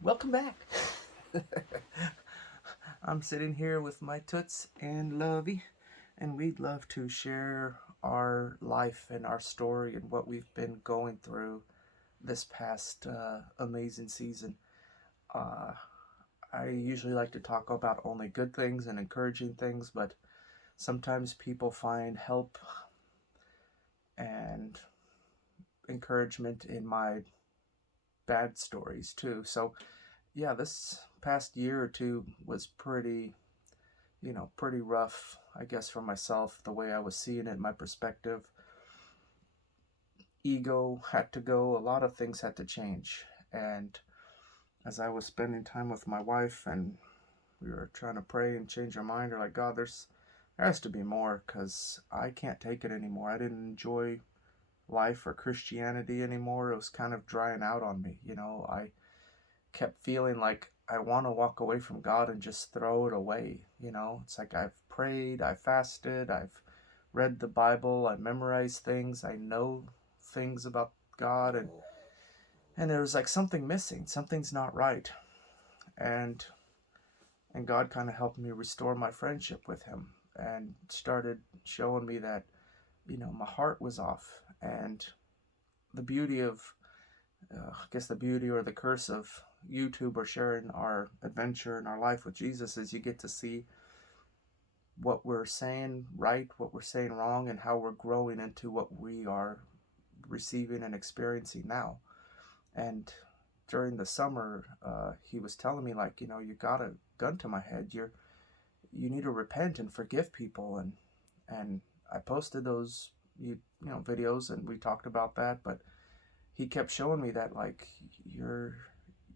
Welcome back. I'm sitting here with my Toots and Lovey, and we'd love to share our life and our story and what we've been going through this past amazing season. Uh, I usually like to talk about only good things and encouraging things, but sometimes people find help and encouragement in my bad stories too. So, yeah, this past year or two was pretty rough, I guess, for myself, the way I was seeing it, my perspective. Ego had to go, a lot of things had to change. And as I was spending time with my wife and we were trying to pray and change our mind, we're like, God, there has to be more because I can't take it anymore. I didn't enjoy life or Christianity anymore. It was kind of drying out on me. I kept feeling like I want to walk away from God and just throw it away. It's like I've prayed, I fasted, I've read the Bible, I memorized things, I know things about God, and there was like something missing, something's not right, and God kind of helped me restore my friendship with Him, and started showing me that my heart was off, and the beauty of I guess the beauty or the curse of YouTube or sharing our adventure and our life with Jesus is you get to see what we're saying right, what we're saying wrong, and how we're growing into what we are receiving and experiencing now. And during the summer, he was telling me like, you got a gun to my head. You need to repent and forgive people. And I posted those videos and we talked about that, but he kept showing me that like you're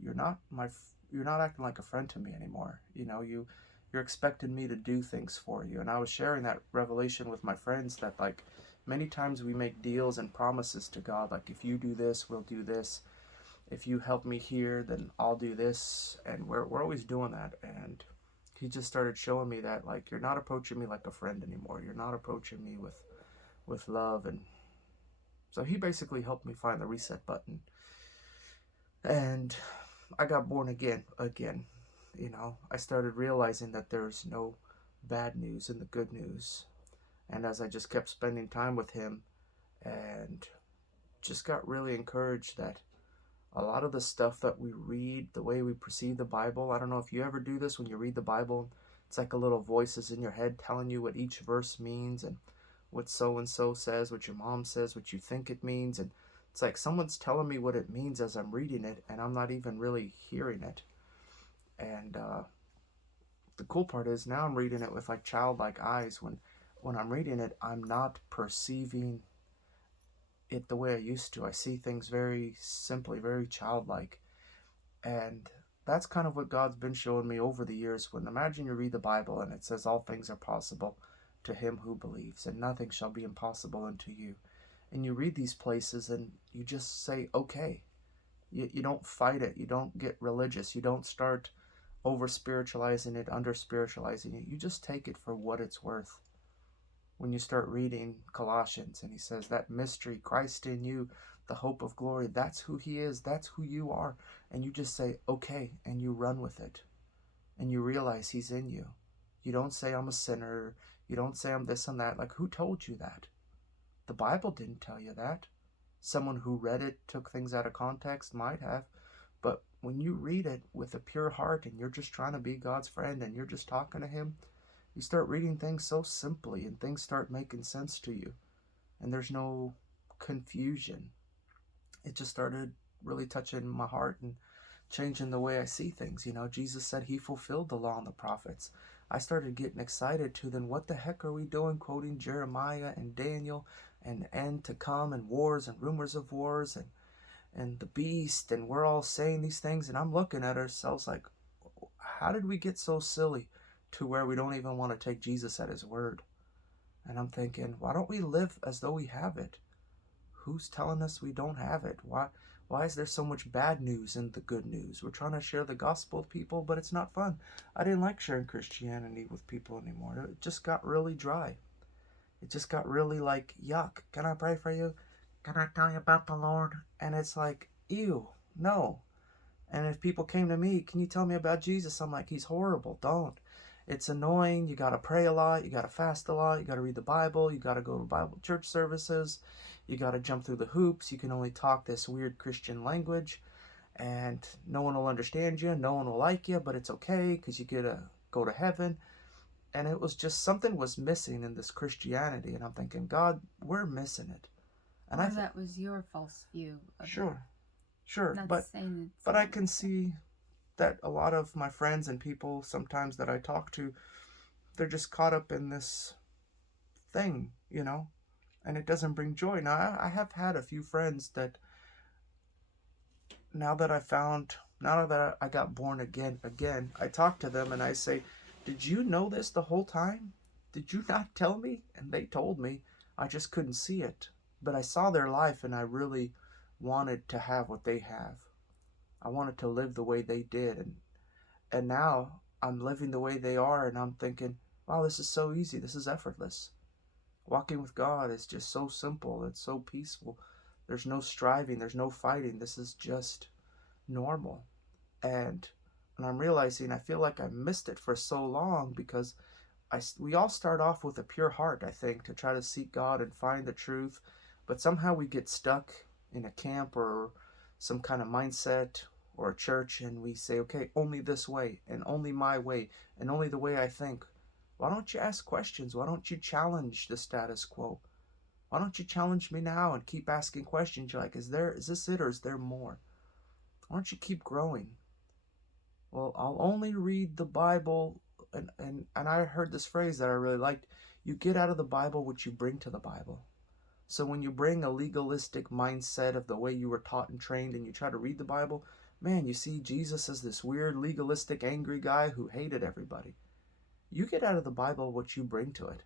you're not my you're not acting like a friend to me anymore. You're expecting me to do things for you. And I was sharing that revelation with my friends that like many times we make deals and promises to God, like if you do this, we'll do this. If you help me here, then I'll do this. And we're always doing that. And he just started showing me that like you're not approaching me like a friend anymore. You're not approaching me with love. And so he basically helped me find the reset button. And I got born again. I started realizing that there's no bad news in the good news. And as I just kept spending time with him and just got really encouraged that a lot of the stuff that we read, the way we perceive the Bible, I don't know if you ever do this when you read the Bible. It's like a little voices in your head telling you what each verse means and what so and so says, what your mom says, what you think it means. And it's like someone's telling me what it means as I'm reading it, and I'm not even really hearing it. And the cool part is now I'm reading it with like childlike eyes. When I'm reading it, I'm not perceiving it the way I used to. I see things very simply, very childlike. And that's kind of what God's been showing me over the years. When imagine you read the Bible and it says all things are possible to him who believes, and nothing shall be impossible unto you. And you read these places and you just say, okay. You don't fight it. You don't get religious. You don't start over spiritualizing it, under spiritualizing it. You just take it for what it's worth. When you start reading Colossians and he says that mystery, Christ in you, the hope of glory, that's who he is, that's who you are. And you just say, okay, and you run with it. And you realize he's in you. You don't say I'm a sinner. You don't say I'm this and that. Like, who told you that? The Bible didn't tell you that. Someone who read it, took things out of context, might have. But when you read it with a pure heart and you're just trying to be God's friend and you're just talking to him, you start reading things so simply and things start making sense to you. And there's no confusion. It just started really touching my heart and changing the way I see things. Jesus said he fulfilled the law and the prophets. I started getting excited too. Then what the heck are we doing quoting Jeremiah and Daniel and end to come and wars and rumors of wars and the beast, and we're all saying these things, and I'm looking at ourselves like, how did we get so silly to where we don't even want to take Jesus at his word? And I'm thinking, why don't we live as though we have it? Who's telling us we don't have it? Why is there so much bad news in the good news? We're trying to share the gospel with people, but it's not fun. I didn't like sharing Christianity with people anymore. It just got really dry. It just got really like, yuck. Can I pray for you? Can I tell you about the Lord? And it's like, ew, no. And if people came to me, can you tell me about Jesus? I'm like, he's horrible. Don't. It's annoying. You got to pray a lot. You got to fast a lot. You got to read the Bible. You got to go to Bible church services. You got to jump through the hoops. You can only talk this weird Christian language, and no one will understand you. No one will like you, but it's okay because you get to go to heaven. And it was just something was missing in this Christianity. And I'm thinking, God, we're missing it. And or that was your false view of sure, Not but saying it's I can see that a lot of my friends and people sometimes that I talk to, they're just caught up in this thing, and it doesn't bring joy. Now, I have had a few friends that now that I got born again, I talk to them and I say, did you know this the whole time? Did you not tell me? And they told me. I just couldn't see it. But I saw their life and I really wanted to have what they have. I wanted to live the way they did. And now I'm living the way they are, and I'm thinking, wow, this is so easy. This is effortless. Walking with God is just so simple. It's so peaceful. There's no striving. There's no fighting. This is just normal. And I'm realizing I feel like I missed it for so long because we all start off with a pure heart, I think, to try to seek God and find the truth. But somehow we get stuck in a camp or some kind of mindset or a church, and we say, okay, only this way and only my way and only the way I think. Why don't you ask questions? Why don't you challenge the status quo? Why don't you challenge me now and keep asking questions? You're like, is this it or is there more? Why don't you keep growing? Well, I'll only read the Bible, and I heard this phrase that I really liked. You get out of the Bible what you bring to the Bible. So when you bring a legalistic mindset of the way you were taught and trained and you try to read the Bible, man, you see Jesus as this weird, legalistic, angry guy who hated everybody. You get out of the Bible what you bring to it.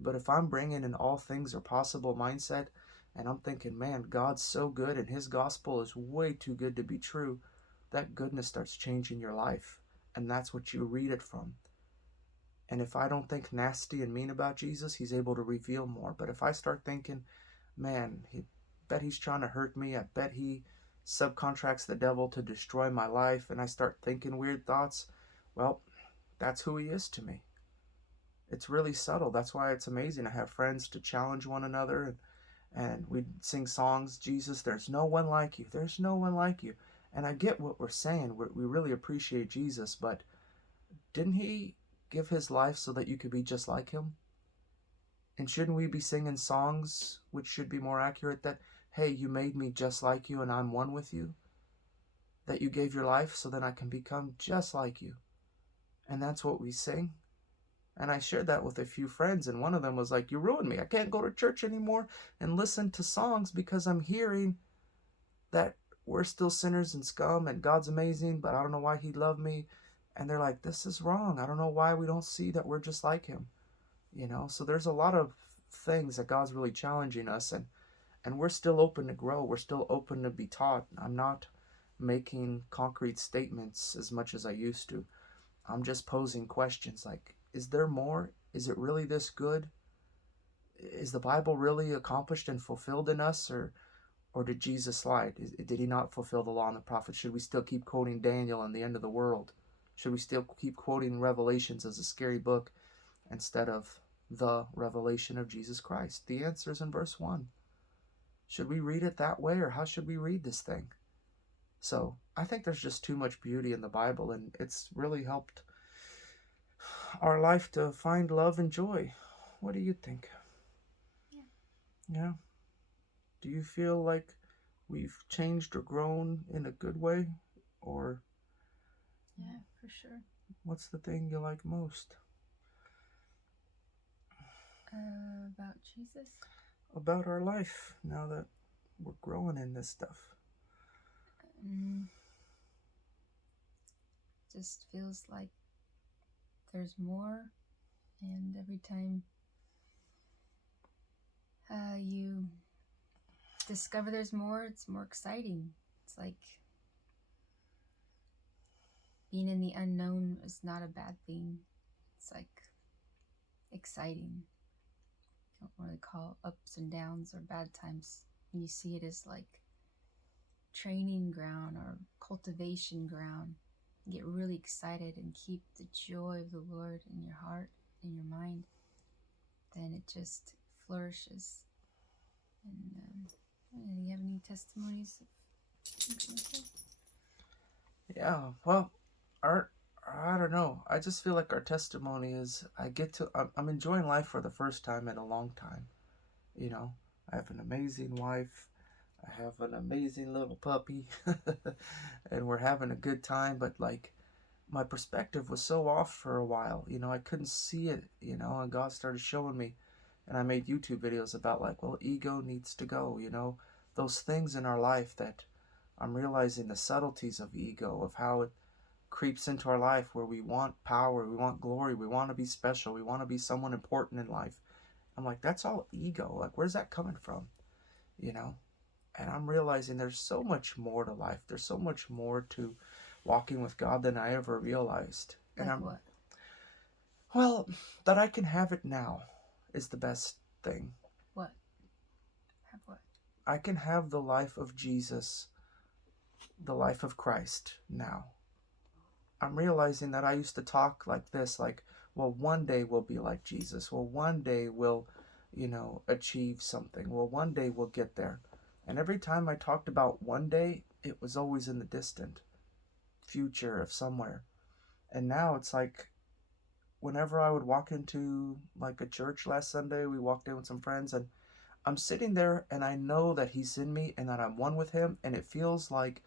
But if I'm bringing an all things are possible mindset and I'm thinking, man, God's so good and his gospel is way too good to be true, that goodness starts changing your life. And that's what you read it from. And if I don't think nasty and mean about Jesus, he's able to reveal more. But if I start thinking, man, bet he's trying to hurt me, I bet he subcontracts the devil to destroy my life, and I start thinking weird thoughts, well, that's who he is to me. It's really subtle. That's why it's amazing to have friends to challenge one another, and we'd sing songs, Jesus, there's no one like you. There's no one like you. And I get what we're saying. We really appreciate Jesus, but didn't he give his life so that you could be just like him? And shouldn't we be singing songs, which should be more accurate, that, hey, you made me just like you and I'm one with you? That you gave your life so that I can become just like you. And that's what we sing. And I shared that with a few friends, and one of them was like, you ruined me. I can't go to church anymore and listen to songs because I'm hearing that we're still sinners and scum and God's amazing, but I don't know why he loved me. And they're like, this is wrong. I don't know why we don't see that we're just like him. So there's a lot of things that God's really challenging us, and we're still open to grow. We're still open to be taught. I'm not making concrete statements as much as I used to. I'm just posing questions like, is there more? Is it really this good? Is the Bible really accomplished and fulfilled in us, or did Jesus lie? Did he not fulfill the law and the prophets? Should we still keep quoting Daniel and the end of the world? Should we still keep quoting Revelations as a scary book instead of the revelation of Jesus Christ? The answer is in verse 1. Should we read it that way, or how should we read this thing? So I think there's just too much beauty in the Bible, and it's really helped our life to find love and joy. What do you think? Yeah. Do you feel like we've changed or grown in a good way? Or Yeah, for sure. What's the thing you like most? About Jesus? About our life, now that we're growing in this stuff. Just feels like there's more, and every time you discover there's more, it's more exciting. It's like being in the unknown is not a bad thing. It's like exciting. You don't really call ups and downs or bad times. You see it as like training ground or cultivation ground, get really excited and keep the joy of the Lord in your heart, in your mind, then it just flourishes. And do you have any testimonies of things like that? Yeah, well, our I don't know. I just feel like our testimony is I'm enjoying life for the first time in a long time. You know, I have an amazing wife. I have an amazing little puppy. And we're having a good time, but like my perspective was so off for a while. I couldn't see it, and God started showing me, and I made YouTube videos about like, well, ego needs to go, those things in our life that I'm realizing the subtleties of ego, of how it creeps into our life where we want power, we want glory, we want to be special, we want to be someone important in life. I'm like, that's all ego. Like, where's that coming from? You know? And I'm realizing there's so much more to life. There's so much more to walking with God than I ever realized. And Like what? well, that I can have it now is the best thing. What? Have what? I can have the life of Jesus, the life of Christ now. I'm realizing that I used to talk like this, like, well, one day we'll be like Jesus. Well, one day we'll, achieve something. Well, one day we'll get there. And every time I talked about one day, it was always in the distant future of somewhere. And now it's like, whenever I would walk into like a church last Sunday, we walked in with some friends, and I'm sitting there and I know that He's in me and that I'm one with Him, and it feels like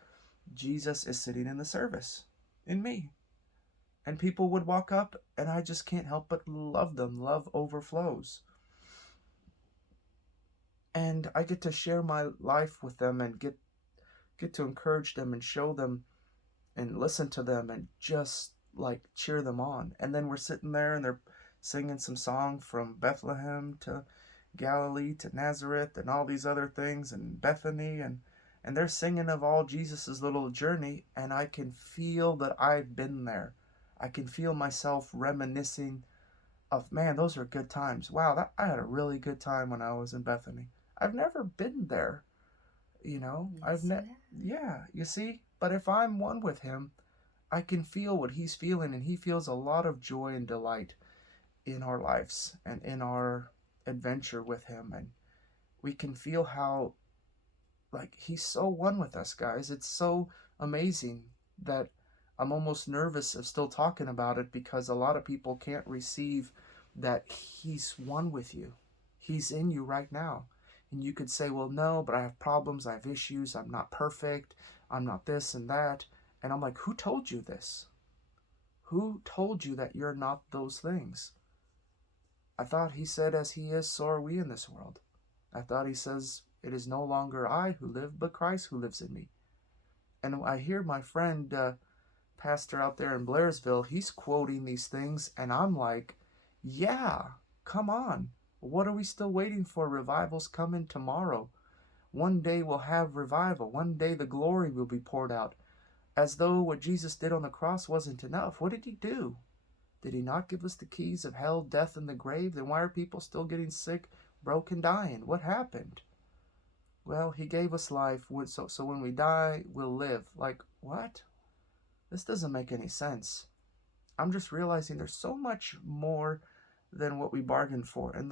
Jesus is sitting in the service in me. And people would walk up and I just can't help but love them. Love overflows. And I get to share my life with them and get to encourage them and show them and listen to them and just like cheer them on. And then we're sitting there and they're singing some song from Bethlehem to Galilee to Nazareth and all these other things and Bethany, and they're singing of all Jesus's little journey, and I can feel that I've been there. I can feel myself reminiscing of, man, those are good times. Wow, I had a really good time when I was in Bethany. I've never been there, yeah, you see. But if I'm one with Him, I can feel what He's feeling, and He feels a lot of joy and delight in our lives and in our adventure with Him. And we can feel how, like, He's so one with us, guys. It's so amazing that I'm almost nervous of still talking about it, because a lot of people can't receive that He's one with you. He's in you right now. And you could say, well, no, but I have problems, I have issues, I'm not perfect, I'm not this and that. And I'm like, who told you this? Who told you that you're not those things? I thought He said, as He is, so are we in this world. I thought He says, it is no longer I who live, but Christ who lives in me. And I hear my friend, pastor out there in Blairsville, he's quoting these things, and I'm like, yeah, come on. What are we still waiting for? Revival's coming tomorrow. One day we'll have revival. One day the glory will be poured out. As though what Jesus did on the cross wasn't enough. What did He do? Did He not give us the keys of hell, death, and the grave? Then why are people still getting sick, broken, dying? What happened? Well, He gave us life, so when we die, we'll live. Like, what? This doesn't make any sense. I'm just realizing there's so much more than what we bargained for. And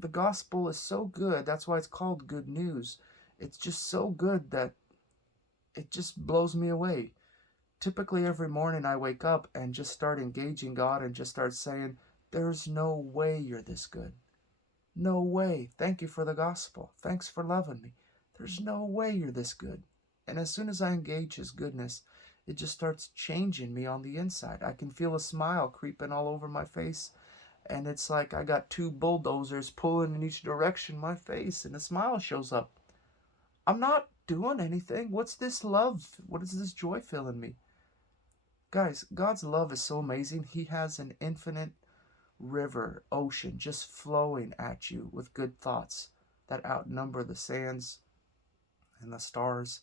the gospel is so good. That's why it's called good news. It's just so good that it just blows me away. Typically every morning I wake up and just start engaging God and just start saying, there's no way you're this good. No way. Thank you for the gospel. Thanks for loving me. There's no way you're this good. And as soon as I engage His goodness, it just starts changing me on the inside. I can feel a smile creeping all over my face. And it's like I got two bulldozers pulling in each direction my face, and a smile shows up. I'm not doing anything. What's this love? What is this joy filling me? Guys, God's love is so amazing. He has an infinite river, ocean, just flowing at you with good thoughts that outnumber the sands and the stars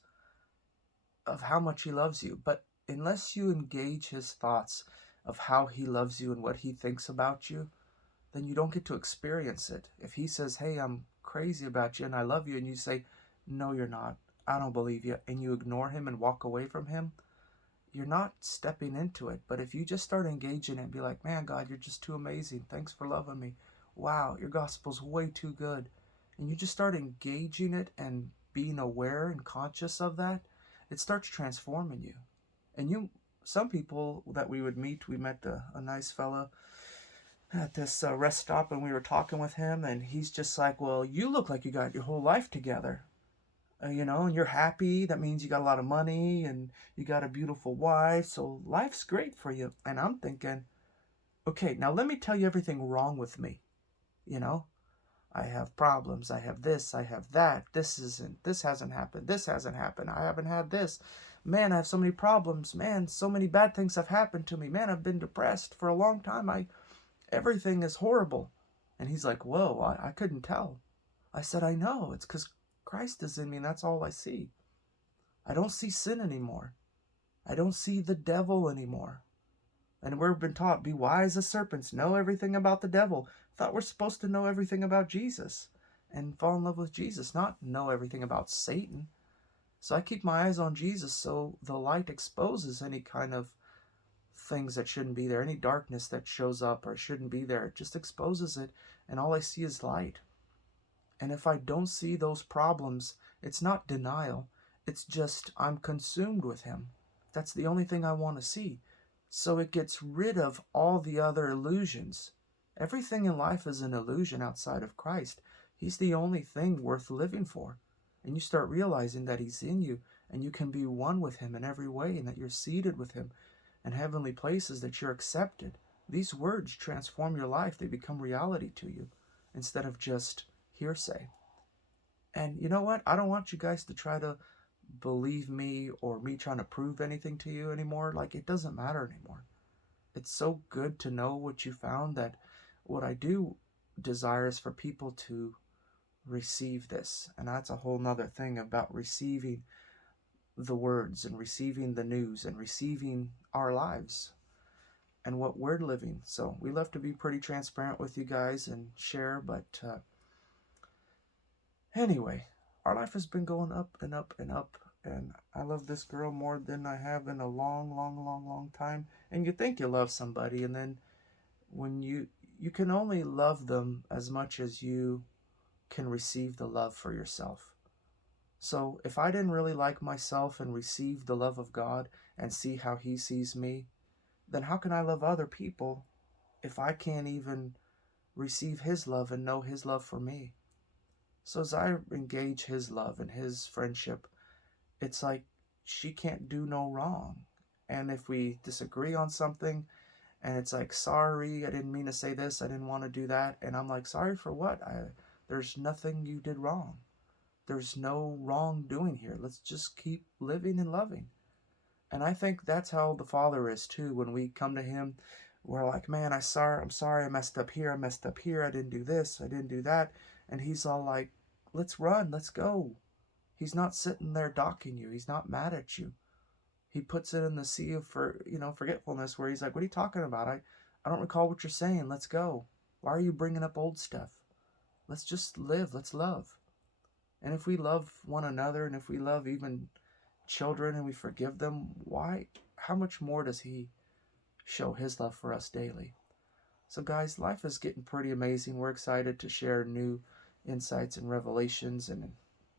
of how much He loves you. But unless you engage His thoughts of how He loves you and what He thinks about you, then you don't get to experience it. If He says, hey, I'm crazy about you and I love you, and you say, no, you're not, I don't believe you, and you ignore Him and walk away from Him, you're not stepping into it. But if you just start engaging it and be like, man, God, you're just too amazing. Thanks for loving me. Wow, your gospel's way too good. And you just start engaging it and being aware and conscious of that, it starts transforming you. And some people that we would meet, we met a nice fella at this rest stop, and we were talking with him, and he's just like, well, you look like you got your whole life together. And you're happy. That means you got a lot of money and you got a beautiful wife. So life's great for you. And I'm thinking, okay, now let me tell you everything wrong with me. You know, I have problems. I have this. I have that. This hasn't happened. This hasn't happened. I haven't had this. Man, I have so many problems. Man, so many bad things have happened to me. Man, I've been depressed for a long time. Everything is horrible. And he's like, whoa, I couldn't tell. I said, I know. It's because Christ is in me, and that's all I see. I don't see sin anymore. I don't see the devil anymore. And we've been taught, be wise as serpents, know everything about the devil. I thought we're supposed to know everything about Jesus and fall in love with Jesus, not know everything about Satan. So I keep my eyes on Jesus, so the light exposes any kind of things that shouldn't be there, any darkness that shows up or shouldn't be there. It just exposes it, and all I see is light. And if I don't see those problems, it's not denial. It's just I'm consumed with him. That's the only thing I want to see. So it gets rid of all the other illusions. Everything in life is an illusion outside of Christ. He's the only thing worth living for. And you start realizing that he's in you, and you can be one with him in every way, and that you're seated with him in heavenly places, that you're accepted. These words transform your life. They become reality to you instead of just hearsay. And you know what? I don't want you guys to try to believe me or me trying to prove anything to you anymore. Like, it doesn't matter anymore. It's so good to know what you found that what I do desire is for people to receive this. And that's a whole nother thing about receiving the words and receiving the news and receiving our lives and what we're living. So we love to be pretty transparent with you guys and share, but anyway, our life has been going up and up and up, and I love this girl more than I have in a long, long, long, long time. And you think you love somebody, and then when you can only love them as much as you can receive the love for yourself. So if I didn't really like myself and receive the love of God and see how he sees me, then how can I love other people if I can't even receive his love and know his love for me? So as I engage his love and his friendship, it's like she can't do no wrong. And if we disagree on something and it's like, sorry, I didn't mean to say this, I didn't want to do that, and I'm like, sorry for what? There's nothing you did wrong. There's no wrongdoing here. Let's just keep living and loving. And I think that's how the Father is too. When we come to him, we're like, man, I'm sorry, I messed up here, I didn't do this, I didn't do that. And he's all like, let's run, let's go. He's not sitting there docking you. He's not mad at you. He puts it in the sea of forgetfulness, where he's like, what are you talking about? I don't recall what you're saying. Let's go. Why are you bringing up old stuff? Let's just live. Let's love. And if we love one another, and if we love even children and we forgive them, how much more does he show his love for us daily? So guys, life is getting pretty amazing. We're excited to share new insights and revelations and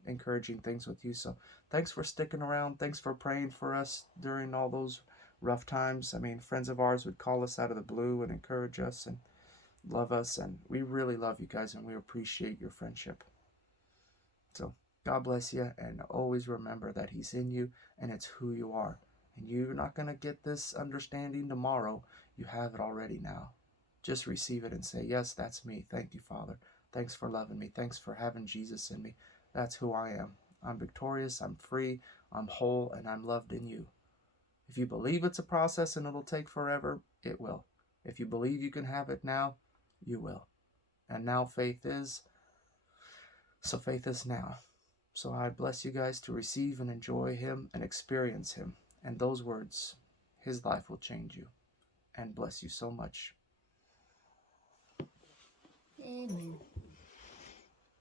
encouraging things with you. So thanks for sticking around. Thanks for praying for us during all those rough times. I mean, friends of ours would call us out of the blue and encourage us and love us. And we really love you guys, and we appreciate your friendship. So God bless you, and always remember that he's in you, and it's who you are. And you're not going to get this understanding tomorrow. You have it already now. Just receive it and say, yes, that's me. Thank you, Father. Thanks for loving me. Thanks for having Jesus in me. That's who I am. I'm victorious, I'm free, I'm whole, and I'm loved in you. If you believe it's a process and it'll take forever, it will. If you believe you can have it now, you will. And now faith is now. So I bless you guys to receive and enjoy him and experience him. And those words, his life will change you. And bless you so much. Amen.